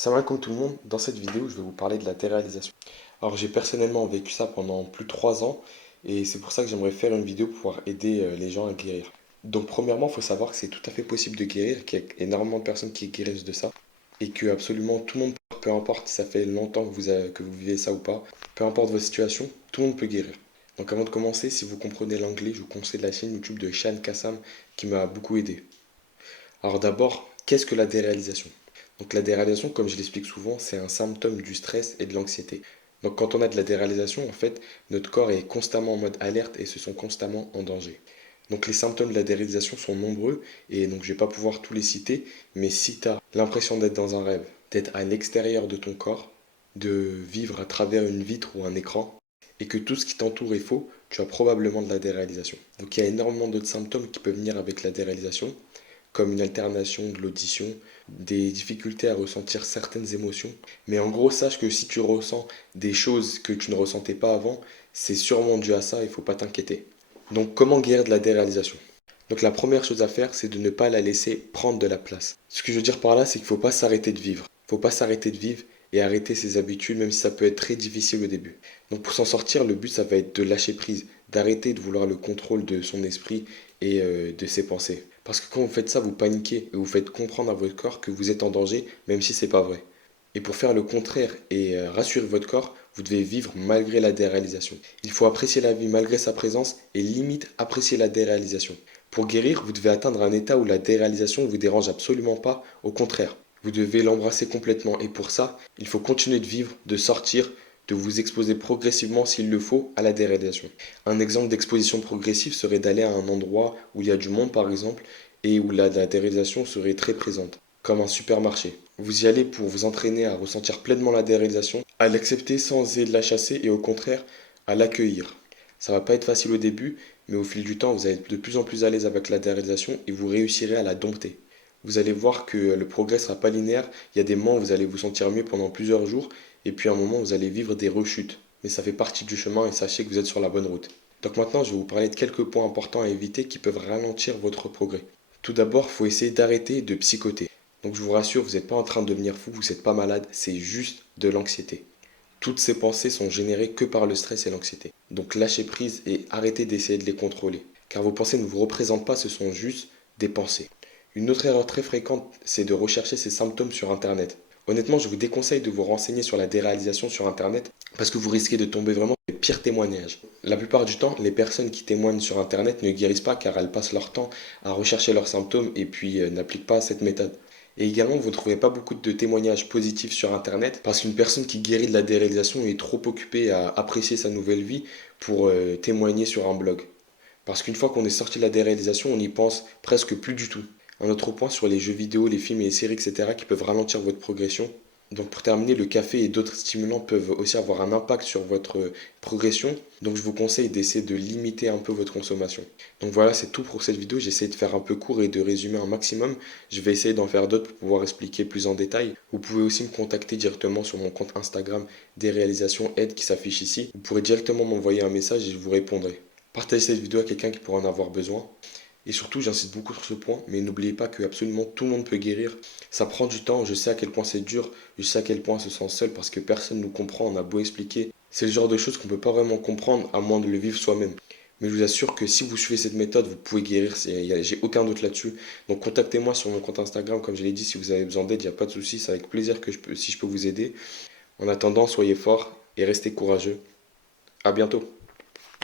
Salam alaikum tout le monde, dans cette vidéo je vais vous parler de la déréalisation. Alors j'ai personnellement vécu ça pendant plus de 3 ans et c'est pour ça que j'aimerais faire une vidéo pour pouvoir aider les gens à guérir. Donc premièrement il faut savoir que c'est tout à fait possible de guérir, qu'il y a énormément de personnes qui guérissent de ça et que absolument tout le monde, peu importe si ça fait longtemps que vous vivez ça ou pas, peu importe votre situation, tout le monde peut guérir. Donc avant de commencer, si vous comprenez l'anglais, je vous conseille la chaîne YouTube de Shan Kassam qui m'a beaucoup aidé. Alors d'abord, qu'est-ce que la déréalisation? Donc la déréalisation, comme je l'explique souvent, c'est un symptôme du stress et de l'anxiété. Donc quand on a de la déréalisation, en fait, notre corps est constamment en mode alerte et se sent constamment en danger. Donc les symptômes de la déréalisation sont nombreux et donc je ne vais pas pouvoir tous les citer, mais si tu as l'impression d'être dans un rêve, d'être à l'extérieur de ton corps, de vivre à travers une vitre ou un écran, et que tout ce qui t'entoure est faux, tu as probablement de la déréalisation. Donc il y a énormément d'autres symptômes qui peuvent venir avec la déréalisation comme une alternation de l'audition, des difficultés à ressentir certaines émotions. Mais en gros, sache que si tu ressens des choses que tu ne ressentais pas avant, c'est sûrement dû à ça, il ne faut pas t'inquiéter. Donc comment guérir de la déréalisation? Donc la première chose à faire, c'est de ne pas la laisser prendre de la place. Ce que je veux dire par là, c'est qu'il ne faut pas s'arrêter de vivre. Il ne faut pas s'arrêter de vivre et arrêter ses habitudes, même si ça peut être très difficile au début. Donc pour s'en sortir, le but, ça va être de lâcher prise, d'arrêter de vouloir le contrôle de son esprit et de ses pensées. Parce que quand vous faites ça, vous paniquez et vous faites comprendre à votre corps que vous êtes en danger, même si c'est pas vrai. Et pour faire le contraire et rassurer votre corps, vous devez vivre malgré la déréalisation. Il faut apprécier la vie malgré sa présence et limite apprécier la déréalisation. Pour guérir, vous devez atteindre un état où la déréalisation ne vous dérange absolument pas, au contraire. Vous devez l'embrasser complètement et pour ça, il faut continuer de vivre, de sortir, de vous exposer progressivement s'il le faut à la déréalisation. Un exemple d'exposition progressive serait d'aller à un endroit où il y a du monde par exemple et où la déréalisation serait très présente, comme un supermarché. Vous y allez pour vous entraîner à ressentir pleinement la déréalisation, à l'accepter sans essayer de la chasser et au contraire à l'accueillir. Ça va pas être facile au début, mais au fil du temps, vous allez être de plus en plus à l'aise avec la déréalisation et vous réussirez à la dompter. Vous allez voir que le progrès ne sera pas linéaire. Il y a des moments où vous allez vous sentir mieux pendant plusieurs jours et puis à un moment, vous allez vivre des rechutes. Mais ça fait partie du chemin et sachez que vous êtes sur la bonne route. Donc maintenant, je vais vous parler de quelques points importants à éviter qui peuvent ralentir votre progrès. Tout d'abord, il faut essayer d'arrêter de psychoter. Donc je vous rassure, vous n'êtes pas en train de devenir fou, vous n'êtes pas malade, c'est juste de l'anxiété. Toutes ces pensées sont générées que par le stress et l'anxiété. Donc lâchez prise et arrêtez d'essayer de les contrôler. Car vos pensées ne vous représentent pas, ce sont juste des pensées. Une autre erreur très fréquente, c'est de rechercher ces symptômes sur Internet. Honnêtement, je vous déconseille de vous renseigner sur la déréalisation sur Internet parce que vous risquez de tomber vraiment dans les pires témoignages. La plupart du temps, les personnes qui témoignent sur Internet ne guérissent pas car elles passent leur temps à rechercher leurs symptômes et puis n'appliquent pas cette méthode. Et également, vous ne trouverez pas beaucoup de témoignages positifs sur Internet parce qu'une personne qui guérit de la déréalisation est trop occupée à apprécier sa nouvelle vie pour témoigner sur un blog. Parce qu'une fois qu'on est sorti de la déréalisation, on n'y pense presque plus du tout. Un autre point sur les jeux vidéo, les films et les séries, etc. qui peuvent ralentir votre progression. Donc pour terminer, le café et d'autres stimulants peuvent aussi avoir un impact sur votre progression. Donc je vous conseille d'essayer de limiter un peu votre consommation. Donc voilà, c'est tout pour cette vidéo. J'ai essayé de faire un peu court et de résumer un maximum. Je vais essayer d'en faire d'autres pour pouvoir expliquer plus en détail. Vous pouvez aussi me contacter directement sur mon compte Instagram des réalisations aide qui s'affiche ici. Vous pourrez directement m'envoyer un message et je vous répondrai. Partagez cette vidéo à quelqu'un qui pourrait en avoir besoin. Et surtout, j'insiste beaucoup sur ce point, mais n'oubliez pas que absolument tout le monde peut guérir. Ça prend du temps, je sais à quel point c'est dur, je sais à quel point on se sent seul parce que personne ne nous comprend, on a beau expliquer. C'est le genre de choses qu'on ne peut pas vraiment comprendre à moins de le vivre soi-même. Mais je vous assure que si vous suivez cette méthode, vous pouvez guérir, j'ai aucun doute là-dessus. Donc contactez-moi sur mon compte Instagram, comme je l'ai dit, si vous avez besoin d'aide, il n'y a pas de souci, c'est avec plaisir que si je peux vous aider. En attendant, soyez forts et restez courageux. À bientôt.